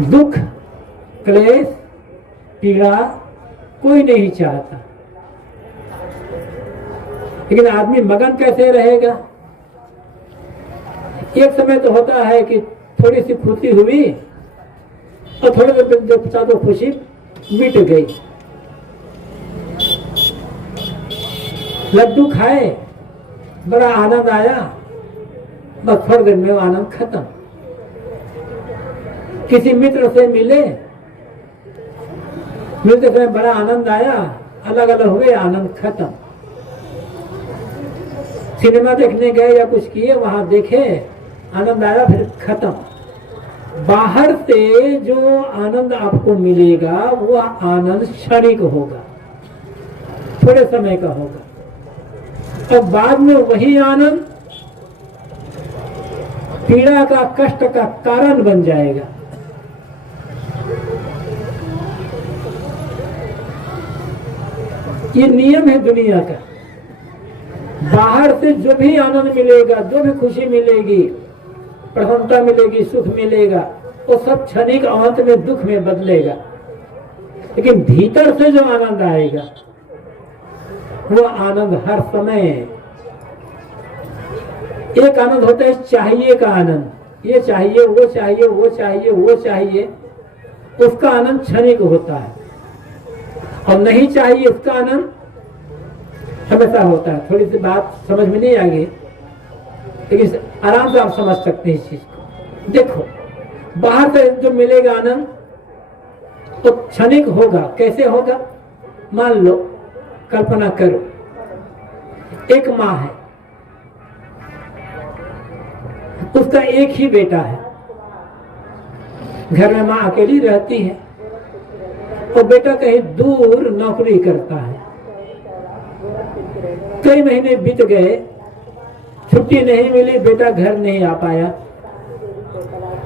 दुख, क्लेश, पीड़ा कोई नहीं चाहता, लेकिन आदमी मगन कैसे रहेगा? एक समय तो होता है कि थोड़ी सी खुशी हुई और थोड़ी देर पश्चात तो खुशी मिट गई। लड्डू खाए, बड़ा आनंद आया, बस थोड़ी देर में वो आनंद खत्म। किसी मित्र से मिलते समय बड़ा आनंद आया, अलग अलग हुए, आनंद खत्म। सिनेमा देखने गए या कुछ किए, वहां देखे, आनंद आया, फिर खत्म। बाहर से जो आनंद आपको मिलेगा वो आनंद क्षणिक होगा, थोड़े समय का होगा, और बाद में वही आनंद पीड़ा का, कष्ट का कारण बन जाएगा। ये नियम है दुनिया का। बाहर से जो भी आनंद मिलेगा, जो भी खुशी मिलेगी, प्रसन्नता मिलेगी, सुख मिलेगा, वो सब क्षणिक अंत में दुख में बदलेगा। लेकिन भीतर से जो आनंद आएगा वो आनंद हर समय, एक आनंद होता है चाहिए का आनंद, ये चाहिए, वो चाहिए, वो चाहिए, वो चाहिए, उसका आनंद क्षणिक होता है। और नहीं चाहिए इसका आनंद हमेशा होता है। थोड़ी सी बात समझ में नहीं आएगी, लेकिन आराम से आप समझ सकते हैं इस चीज को। देखो, बाहर से जो मिलेगा आनंद तो क्षणिक होगा। कैसे होगा? मान लो, कल्पना करो, एक माँ है, उसका एक ही बेटा है, घर में माँ अकेली रहती है और बेटा कहीं दूर नौकरी करता है। कई महीने बीत गए, छुट्टी नहीं मिली, बेटा घर नहीं आ पाया।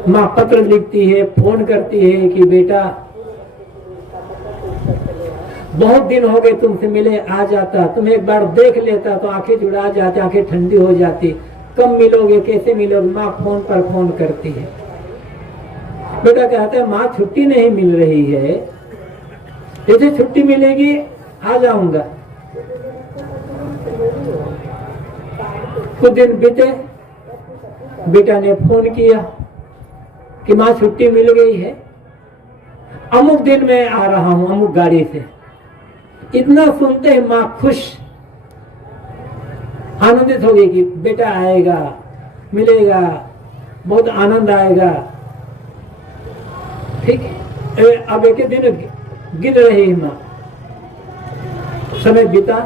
माँ पत्र लिखती है, फोन करती है कि बेटा बहुत दिन हो गए तुमसे मिले, आ जाता, तुम्हें एक बार देख लेता तो आंखें जुड़ा जाती, आंखें ठंडी हो जाती। कब मिलोगे, कैसे मिलोगे? माँ फोन पर फोन करती है। बेटा कहता है माँ छुट्टी नहीं मिल रही है, जैसे छुट्टी मिलेगी आ जाऊंगा। कुछ दिन बीते, बेटा ने फोन किया कि माँ छुट्टी मिल गई है, अमुक दिन मैं आ रहा हूं, अमुक गाड़ी से। इतना सुनते ही माँ खुश, आनंदित हो गई कि बेटा आएगा, मिलेगा, बहुत आनंद आएगा। ठीक है, अब एक दिन गिर रही माँ। समय बीता,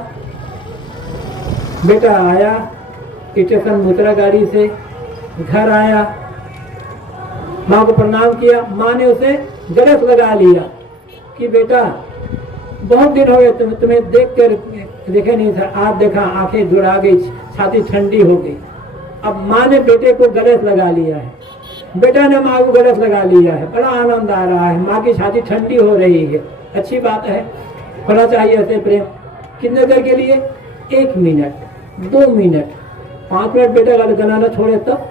बेटा आया, स्टेशन उतरा गाड़ी से, घर आया, माँ को प्रणाम किया। माँ ने उसे गलत लगा लिया कि बेटा बहुत दिन हो गए तुम्हें देखे नहीं था, आज देखा, आंखें जुड़ा गई, छाती ठंडी हो गई। अब माँ ने बेटे को गलत लगा लिया है, बेटा ने माँ को गलत लगा लिया है। बड़ा आनंद आ रहा है, माँ की छाती ठंडी हो रही है। अच्छी बात है, होना चाहिए ऐसे प्रेम। कितने देर के लिए? 1 मिनट, 2 मिनट, 5 मिनट बेटा गलत बनाना छोड़े तब,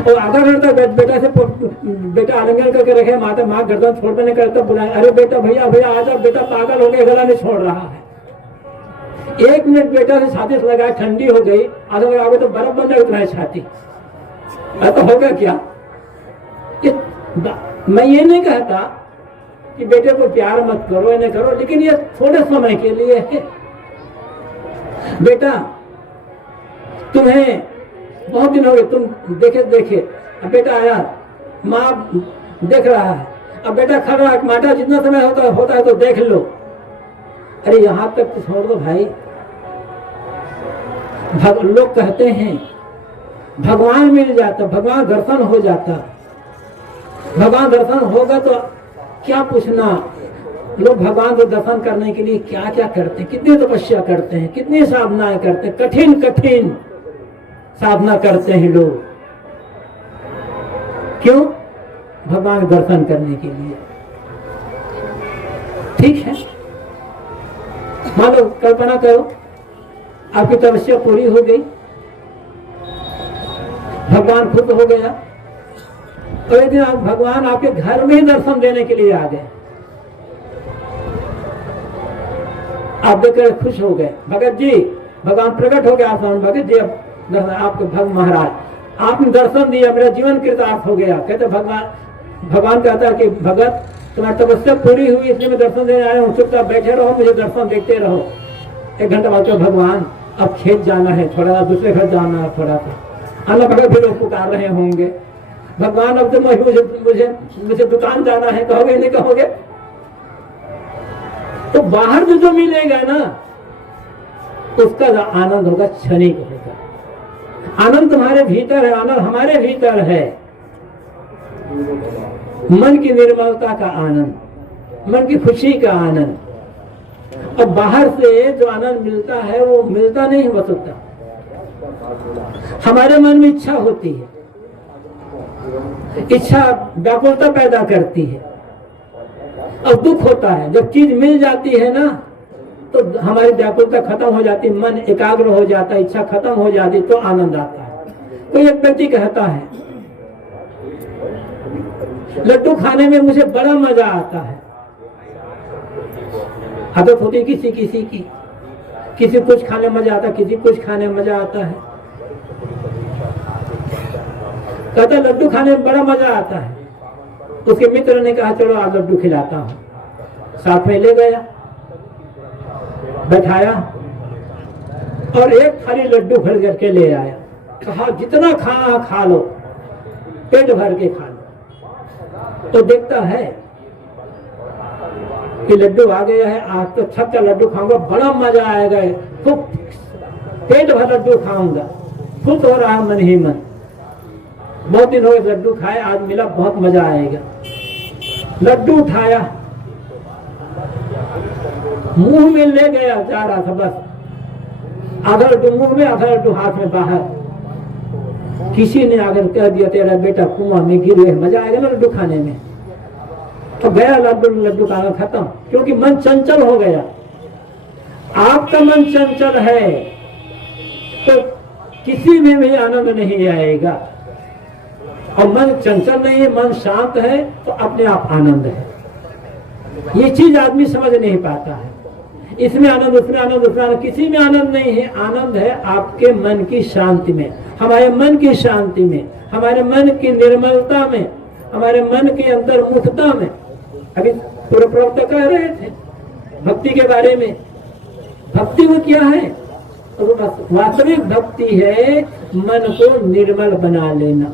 और आधा घंटा बेटा से बेटा आलिंगन करके रखे, माता माँ गर्दन छोड़ने नहीं करता, बुलाए, अरे बेटा भैया भैया आ जाओ, बेटा पागल हो गया, गला नहीं छोड़ रहा है। 1 मिनट बेटा से छाती से लगाए, ठंडी हो गई, आधा घंटा आगे तो बर्फ बन जाएगी तुम्हारी छाती। तो होगा क्या? मैं ये नहीं कहता कि बेटे को प्यार मत करो, ये नहीं करो, लेकिन ये थोड़े समय के लिए है। बेटा तुम्हें बहुत दिन हो गए, तुम देखे, अब बेटा आया, माँ देख रहा है, अब बेटा खा रहा है, माता जितना समय होता है तो देख लो। अरे यहाँ तक तो छोड़ दो भाई। लोग कहते हैं भगवान मिल जाता, भगवान दर्शन हो जाता। भगवान दर्शन होगा तो क्या पूछना। लोग भगवान को दर्शन करने के लिए क्या क्या करते हैं, कितनी तपस्या करते हैं, कितनी साधनाएं करते हैं, कठिन कठिन साधना करते हैं लोग। क्यों? भगवान दर्शन करने के लिए। ठीक है, मान लो, कल्पना करो आपकी तपस्या पूरी हो गई, भगवान खुद हो गया, और एक दिन भगवान आपके घर में ही दर्शन देने के लिए आ गए। आप देखकर खुश हो गए, भगत जी भगवान प्रकट हो गया आसान। भगत जी अब आपके भक्त महाराज आपने दर्शन दिया, मेरा जीवन कृतार्थ हो गया। कहते भगवान कहता है कि भगत तुम्हारी तपस्या पूरी हुई इसलिए मैं दर्शन देने आया हूँ, चुपचाप बैठे रहो, मुझे दर्शन देखते रहो। 1 घंटा बाद भगवान अब खेत जाना है, थोड़ा सा दूसरे घर जाना है, थोड़ा सा अन्ना भगत भी लोग पुकार रहे होंगे। भगवान अब तो मुझे मुझे मुझे दुकान जाना है, कहोगे नहीं कहोगे? तो बाहर जो मिलेगा ना उसका आनंद होगा, क्षणिक होगा। आनंद तुम्हारे भीतर है, आनंद हमारे भीतर है। मन की निर्मलता का आनंद, मन की खुशी का आनंद। और बाहर से जो आनंद मिलता है वो मिलता नहीं हो सकता। हमारे मन में इच्छा होती है, इच्छा व्याकुलता पैदा करती है और दुख होता है। जब चीज मिल जाती है ना तो हमारी व्याकुलता खत्म हो जाती, मन एकाग्र हो जाता है, इच्छा खत्म हो जाती, तो आनंद आता है। कोई एक व्यक्ति कहता है लड्डू खाने में मुझे बड़ा मजा आता है। आदत होती है किसी किसी की, किसी कुछ खाने में मजा आता है, किसी कुछ खाने में मजा आता है। कहता लड्डू खाने में बड़ा मजा आता है। उसके मित्र ने कहा चलो आज लड्डू खिलाता हूं, साथ में ले गया, बैठाया और एक थाली लड्डू भर करके ले आया। कहा जितना खाना खा लो, पेट भर के खा लो। तो देखता है कि लड्डू आ गया है, आज तो 6 लड्डू खाऊंगा, बड़ा मजा आएगा, खूब पेट भर लड्डू खाऊंगा। खुश हो रहा मन ही मन, बहुत दिन हो गए लड्डू खाए, आज मिला, बहुत मजा आएगा। लड्डू उठाया, मुंह में ले गया, जा रहा था, बस आधा लड्डू मुंह में, आधा लड्डू हाथ में बाहर। किसी ने आकर कह दिया तेरा बेटा कुआं में गिरे, मजा आएगा ना लड्डू खाने में। तो गया लड्डू खाना खत्म, क्योंकि मन चंचल हो गया। आपका मन चंचल है तो किसी में भी आनंद नहीं आएगा। और मन चंचल नहीं है, मन शांत है तो अपने आप आनंद है। ये चीज आदमी समझ नहीं पाता है। इसमें आनंद, उसमें आनंद, उसमें आनंद, किसी में आनंद नहीं है। आनंद है आपके मन की शांति में, हमारे मन की शांति में, हमारे मन की निर्मलता में, हमारे मन की अंतर्मुखता में। अभी पूर्व प्रवक्ता कह रहे थे भक्ति के बारे में। भक्ति वो क्या है? वास्तविक भक्ति है मन को निर्मल बना लेना।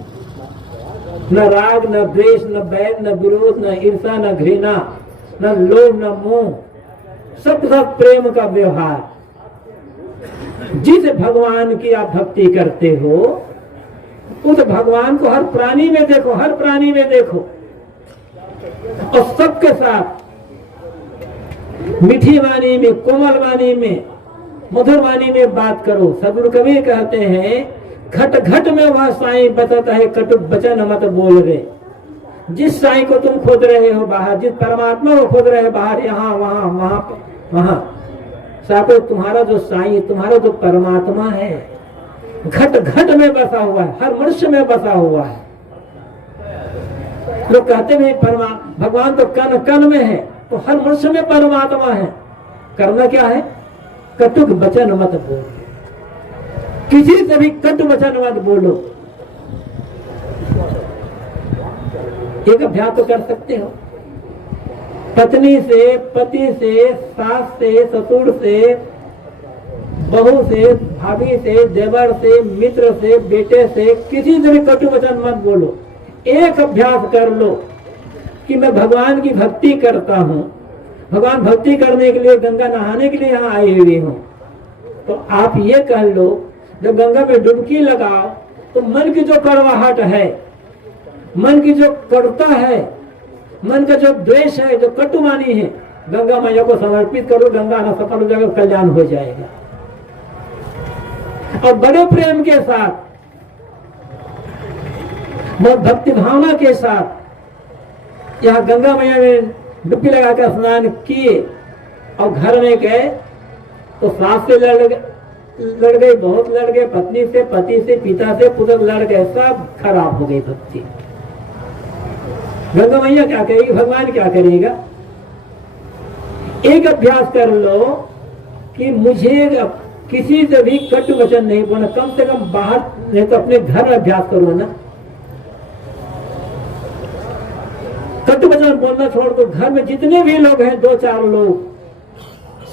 न राग, न द्वेष, न बैर, न विरोध, न ईर्षा, न घृणा, न लोभ, न मोह, सब प्रेम का व्यवहार। जिस भगवान की आप भक्ति करते हो उस भगवान को हर प्राणी में देखो, हर प्राणी में देखो, और सबके साथ मीठी वाणी में, कोमल वाणी में, मधुर वाणी में बात करो। सदगुरु कबीर कहते हैं घट घट में वह साईं बचत है, कटु वचन मत बोल रे। जिस साईं को तुम खोज रहे हो बाहर, जिस परमात्मा को खोज रहे हो बाहर, यहाँ वहां वहां वहां, साथ तुम्हारा जो साईं, तुम्हारा जो परमात्मा है घट घट में बसा हुआ है, हर मनुष्य में बसा हुआ है। लोग कहते हैं भगवान तो कण कण में है, तो हर मनुष्य में परमात्मा है। करना क्या है? कटुक वचन मत बोलो, किसी से भी कट वचन मत बोलो। एक अभ्यास तो कर सकते हो, पत्नी से, पति से, सास से, ससुर से, बहू से, भाभी से, देवर से, मित्र से, बेटे से, किसी से भी कटु वचन मत बोलो। एक अभ्यास कर लो कि मैं भगवान की भक्ति करता हूँ, भगवान भक्ति करने के लिए, गंगा नहाने के लिए यहाँ आई हुई हूँ। तो आप ये कह लो, जब गंगा में डुबकी लगाओ तो मन की जो कड़वाहट है, मन की जो कड़ता है, मन का जो द्वेष है, जो कटुवाणी है, गंगा मैया को समर्पित करो, गंगा न सफल हो जाएगा, कल्याण हो जाएगा। और बड़े प्रेम के साथ, बहुत भक्ति भावना के साथ यहाँ गंगा मैया में डुबकी लगाकर स्नान किए और घर में गए तो सास से लड़ गए, बहुत लड़ गए, पत्नी से, पति से, पिता से, पुत्र लड़ गए, सब खराब हो गई भक्ति। गंगा मैया क्या करेगी, भगवान क्या करेगा। एक अभ्यास कर लो कि मुझे किसी से भी कटु वचन नहीं बोलना, कम से कम बाहर नहीं तो अपने घर में अभ्यास करो ना। कटु वचन बोलना छोड़ दो, घर में जितने भी लोग हैं, 2-4 लोग,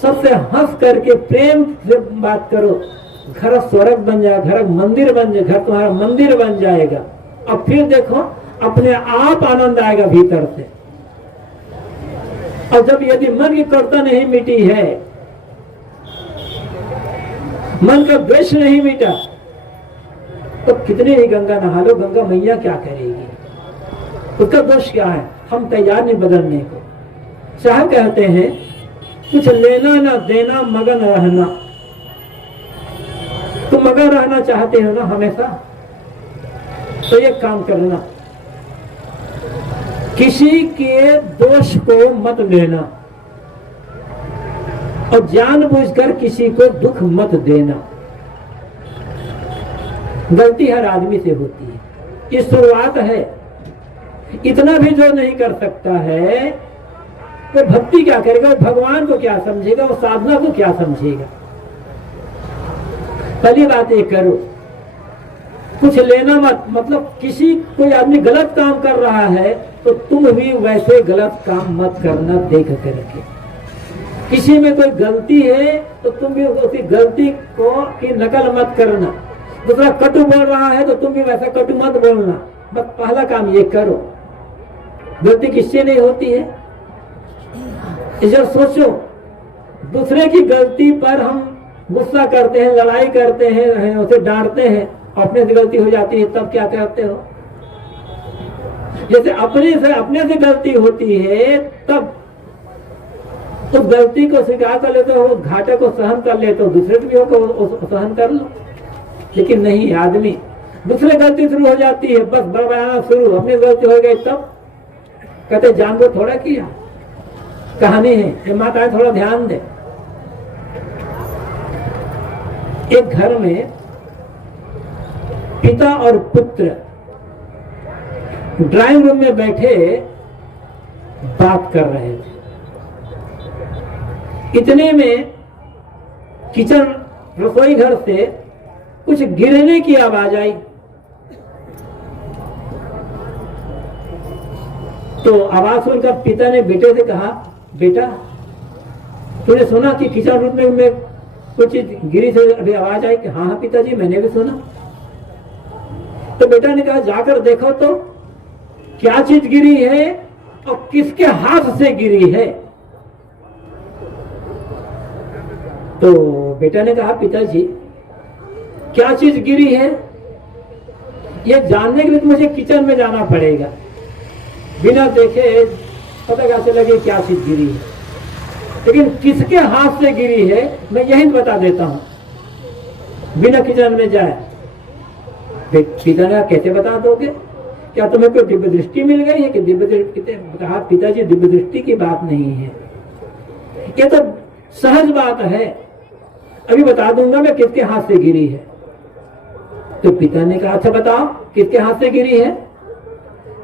सबसे हंस करके प्रेम से बात करो। घर स्वर्ग बन जाएगा, घर मंदिर बन जाएगा, घर तुम्हारा मंदिर बन जाएगा। अब फिर देखो अपने आप आनंद आएगा भीतर से। और जब यदि मन की करुणा नहीं मिटी है, मन का द्वेष नहीं मिटा, तो कितने ही गंगा नहा लो, गंगा मैया क्या करेगी। उसका दोष क्या है, हम तैयार नहीं बदलने को। शाह कहते हैं कुछ लेना ना देना मगन रहना। तुम मगन रहना चाहते हो ना हमेशा, तो ये काम करना, किसी के दोष को मत लेना और जानबूझकर किसी को दुख मत देना। गलती हर आदमी से होती है, ये शुरुआत है। इतना भी जो नहीं कर सकता है वो भक्ति क्या करेगा, वो भगवान को क्या समझेगा, वो साधना को क्या समझेगा। पहली बात ये करो, कुछ लेना मत, मतलब किसी कोई आदमी गलत काम कर रहा है तो तुम भी वैसे गलत काम मत करना देख करके। किसी में कोई गलती है तो तुम भी उसी गलती को की नकल मत करना। दूसरा कटु बोल रहा है तो तुम भी वैसा कटु मत बोलना। बस पहला काम ये करो। गलती किससे नहीं होती है, इसे सोचो। दूसरे की गलती पर हम गुस्सा करते हैं, लड़ाई करते हैं, उसे डांटते हैं, अपने से गलती हो जाती है तब क्या करते हो। जैसे अपने से गलती होती है तब उस गलती को स्वीकार कर लेते हो, उस घाटे को सहन कर लेते हो, दूसरे भी हो सहन कर लो। लेकिन नहीं, आदमी दूसरे गलती शुरू हो जाती है, बस बड़बड़ाना शुरू, अपनी गलती हो गई तब कहते जानबूझ थोड़ा किया। कहानी है, ये माताएं थोड़ा ध्यान दे। एक घर में पिता और पुत्र ड्राइंग रूम में बैठे बात कर रहे थे। इतने में किचन रसोई घर से कुछ गिरने की आवाज आई। तो आवाज सुनकर पिता ने बेटे से कहा, बेटा तूने सुना कि किचन रूम में कुछ गिरी से अभी आवाज आई? कि हाँ हाँ पिताजी मैंने भी सुना। तो बेटा ने कहा जाकर देखो तो क्या चीज गिरी है और किसके हाथ से गिरी है। तो बेटा ने कहा पिताजी क्या चीज गिरी है ये जानने के लिए तो मुझे किचन में जाना पड़ेगा, बिना देखे पता कैसे लगे क्या चीज गिरी है। लेकिन किसके हाथ से गिरी है मैं यही बता देता हूं बिना किचन में जाए। पिता ने कैसे बता दोगे, क्या तुम्हें कोई दिव्य दृष्टि मिल गई है? कि दिव्य दृष्टि, कहा पिताजी दिव्य दृष्टि की बात नहीं है, ये तो सहज बात है, अभी बता दूंगा मैं किसके हाथ से गिरी है। तो पिता ने कहा अच्छा बताओ किसके हाथ से गिरी है?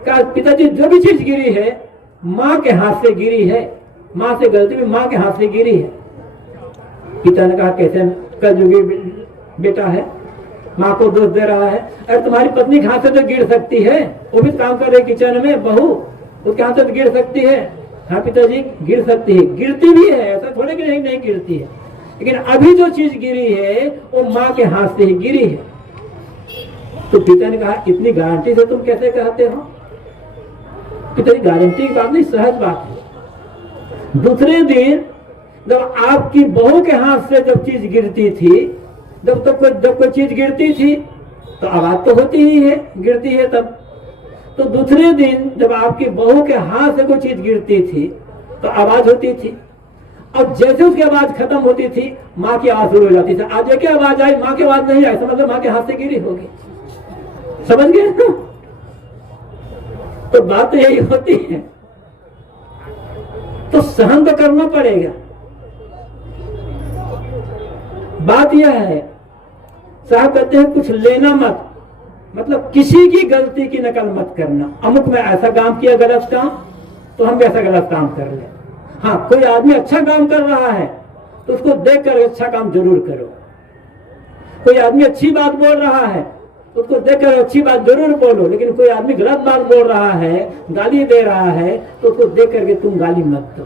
कहा पिताजी जो भी चीज गिरी है माँ के हाथ से गिरी है, माँ से गलती में माँ के हाथ से गिरी है। पिता ने कहा कैसे कलयुगी बेटा है, माँ को दोष दे रहा है। अरे तुम्हारी पत्नी के हाथ से तो गिर सकती है, वो भी काम कर रही किचन में, बहू उसके हाथ से तो गिर सकती है। हाँ पिताजी गिर सकती है, गिरती भी है, ऐसा थोड़े कि नहीं गिरती है, लेकिन अभी जो चीज गिरी है वो माँ के हाथ से ही गिरी है। तो पिता ने कहा इतनी गारंटी से तुम कैसे कहते हो? पिताजी गारंटी की बात नहीं, सहज बात है। दूसरे दिन जब आपकी बहू के हाथ से जब चीज गिरती थी, जब कोई चीज गिरती थी तो आवाज तो होती ही है, गिरती है तब। तो दूसरे दिन जब आपकी बहू के हाथ से कोई चीज गिरती थी तो आवाज होती थी, और जैसे उसकी आवाज खत्म होती थी माँ की आवाज शुरू हो जाती थी। आज एक आवाज आई, माँ की आवाज नहीं आई, समझ लो माँ के हाथ से गिरी होगी। समझ गए ना? तो बात तो यही होती है, तो सहन तो करना पड़ेगा। बात यह है, साहब कहते हैं कुछ लेना मत, मतलब किसी की गलती की नकल मत करना। अमुक में ऐसा काम किया गलत काम, तो हम भी ऐसा गलत काम कर ले। हाँ, कोई आदमी अच्छा काम कर रहा है तो उसको देख कर अच्छा काम जरूर करो। कोई आदमी अच्छी बात बोल रहा है तो उसको देख कर अच्छी बात जरूर बोलो। लेकिन कोई आदमी गलत बात बोल रहा है, गाली दे रहा है, तो उसको देख करके तुम गाली मत दो।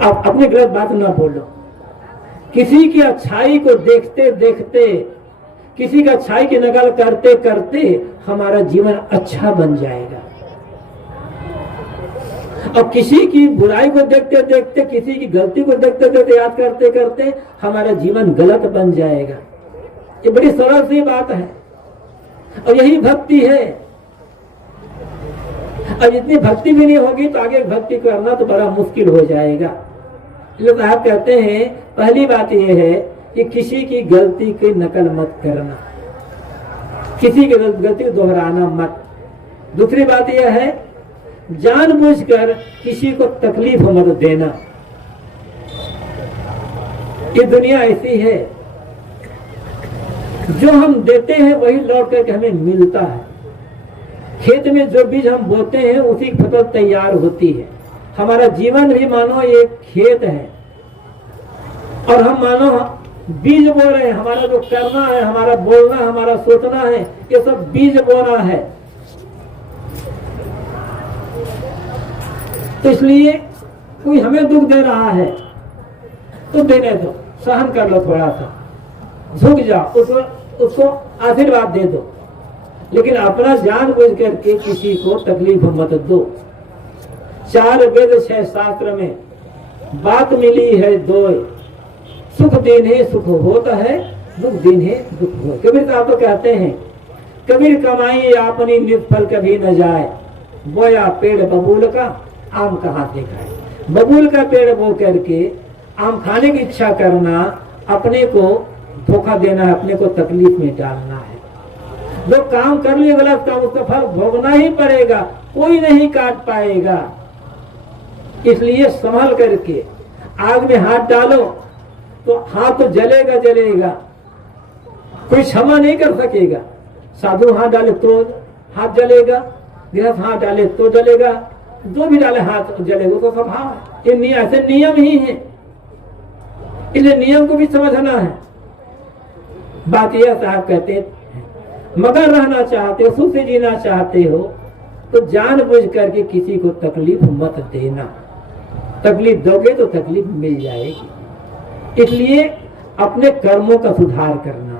अब अपनी गलत बात ना बोलो। किसी की अच्छाई को देखते देखते, किसी का अच्छाई की नकल करते करते हमारा जीवन अच्छा बन जाएगा। और किसी की बुराई को देखते देखते, किसी की गलती को देखते देखते, याद करते करते हमारा जीवन गलत बन जाएगा। ये बड़ी सरल सी बात है और यही भक्ति है। अब इतनी भक्ति भी नहीं होगी तो आगे भक्ति करना तो बड़ा मुश्किल हो जाएगा। लोग आप कहते हैं पहली बात यह है कि किसी की गलती की नकल मत करना, किसी की गलती को दोहराना मत। दूसरी बात यह है जानबूझकर किसी को तकलीफ मत देना। ये दुनिया ऐसी है, जो हम देते हैं वही लौट करके हमें मिलता है। खेत में जो बीज हम बोते हैं उसी की फसल तैयार होती है। हमारा जीवन भी मानो एक खेत है और हम मानो बीज बो रहे हैं। हमारा जो करना है, हमारा बोलना, हमारा सोचना है, ये सब बीज बोना है। तो इसलिए कोई हमें दुख दे रहा है तो देने दो, सहन कर लो, थोड़ा सा झुक जाओ, उसको आशीर्वाद दे दो। लेकिन अपना जानबूझ करके किसी को तकलीफ मत दो। 4 वेद 6 शास्त्र में बात मिली है दो, सुख दिन है सुख होता है, दुख दिन है दुख हो। कबीर साहब तो कहते हैं कबीर कमाई अपनी निष्फल कभी न जाए, बोया पेड़ बबूल का आम कहाँ से खाए। बबूल का पेड़ बो करके आम खाने की इच्छा करना अपने को धोखा देना है, अपने को तकलीफ में डालना है। जो काम कर लिए गलत काम, उसका फल भोगना ही पड़ेगा, कोई नहीं काट पाएगा। इसलिए संभल करके आग में हाथ डालो तो हाथ तो जलेगा जलेगा, कोई क्षमा नहीं कर सकेगा। साधु हाथ डाले तो हाथ जलेगा, गृहस्थ हाथ डाले तो जलेगा, जो भी डाले हाथ जलेगा, तो स्वभाव है। ये ऐसे नियम ही है, इसलिए नियम को भी समझना है। बात यह साहब कहते हैं मगर रहना चाहते हो, सुख से जीना चाहते हो तो जानबूझ करके किसी को तकलीफ मत देना। तकलीफ दोगे तो तकलीफ मिल जाएगी। इसलिए अपने कर्मों का सुधार करना